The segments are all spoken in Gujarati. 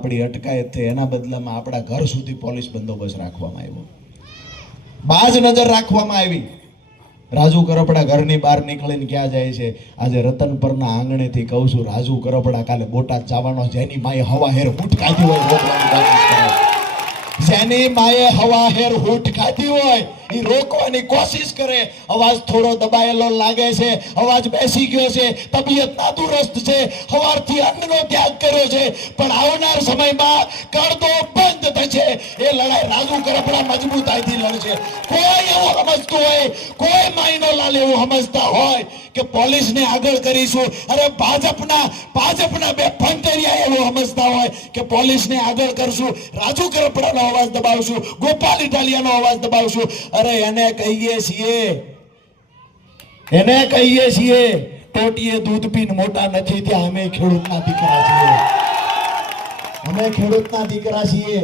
આપણી અટકાયત થઈ, એના બદલામાં આપણા ઘર સુધી પોલીસ બંદોબસ્ત રાખવામાં આવ્યો. બાજ નજર રાખવામાં આવી. રાજુ કરપડા ઘરની બહાર નીકળીને ક્યાં જાય છે? આજે રતન પરના આંગણેથી કહું છું, રાજુ કરપડા કાલે બોટાદ જવાનો એની માએ હવા હેર હૂટ હોય જેની માએ હવા હેર હૂટ કાઢી હોય એ રોકવાની કોશિશ કરે. અવાજ થોડો દબાયેલો લાગે છે, અવાજ બેસી ગયો છે, તબિયત નાદુરસ્ત છે, હવારથી અન્નનો ત્યાગ કર્યો છે. પણ આવનાર સમયમાં કડદો બંધ થશે. એ લડાઈ રાજુ કરપડા મજબૂતાઈથી લડશે. કોઈ એવું સમજતું હોય, કોઈ માયનો લાલ એવું સમજતા હોય કે પોલીસને આગળ કરીશું. અરે ભાજપના ભાજપના બે ફંતરિયા એવું સમજતા હોય કે પોલીસને આગળ કરશું. રાજુ કરપડાનો અવાજ દબાવશું. ગોપાલ ઇટાલિયાનો અવાજ દબાવશું. અરે એને કહીએ છીએ એને કહીએ છીએ, ટોટીએ દૂધ પીને મોટા નથી ત્યાં અમે ખેડૂતના દીકરા છીએ. અમે ખેડૂતના દીકરા છીએ.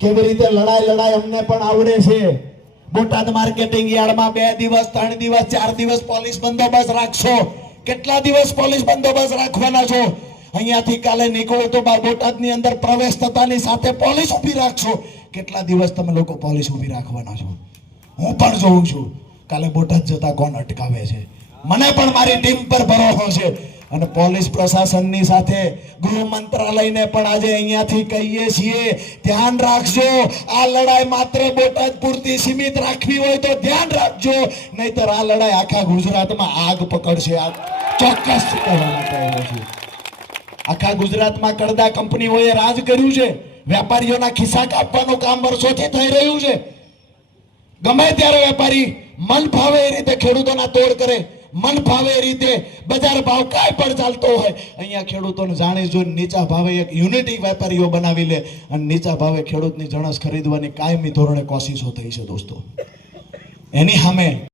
કેવી રીતે લડાઈ લડાઈ અમને પણ આવડે છે. બોટાદ માર્કેટિંગ યાર્ડમાં બે દિવસ, ત્રણ દિવસ, ચાર દિવસ પોલીસ બંદોબસ્ત રાખશો. કેટલા દિવસ પોલીસ બંદોબસ્ત રાખવાના છો? અહીંયાથી કાલે નીકળો તો બોટાદની અંદર પ્રવેશ થતાની સાથે પોલીસ ઊભી રાખશો. કેટલા દિવસ તમે લોકો પોલીસ ઊભી રાખવાના છો? હું પણ જોઉં છું. કાલે બોટાદ જતા કોણ અટકાવે છે? મને પણ મારી ટીમ પર ભરોસો છે. અને પોલીસ પ્રશાસનની સાથે ગૃહ મંત્રાલયને પણ આજે અહીંયાથી કહીએ છીએ, ધ્યાન રાખજો, આ લડાઈ માત્ર બોટાદ પૂરતી સીમિત રાખવી હોય તો ધ્યાન રાખજો, નહીતર આ લડાઈ આખા ગુજરાતમાં આગ પકડશે. આ ચોક્કસ આખા ગુજરાતમાં કડદા કંપનીઓએ રાજ કર્યું છે, વેપારીઓના ખિસ્સા કાપવાનું કામ વર્ષોથી થઈ રહ્યું છે. ગમે ત્યારે વેપારી મન ફાવે એ રીતે ખેડૂતોના તોડ કરે મન ભાવે રીતે બજાર ભાવ કાંઈ પણ ચાલતો હોય, અહીંયા ખેડૂતોને જાણી જોઈને નીચા ભાવે એક યુનિટી વેપારીઓ બનાવી લે અને નીચા ભાવે ખેડૂતની જણસ ખરીદવાની કાયમી ધોરણે કોશિશો થઈ છે દોસ્તો. એની સામે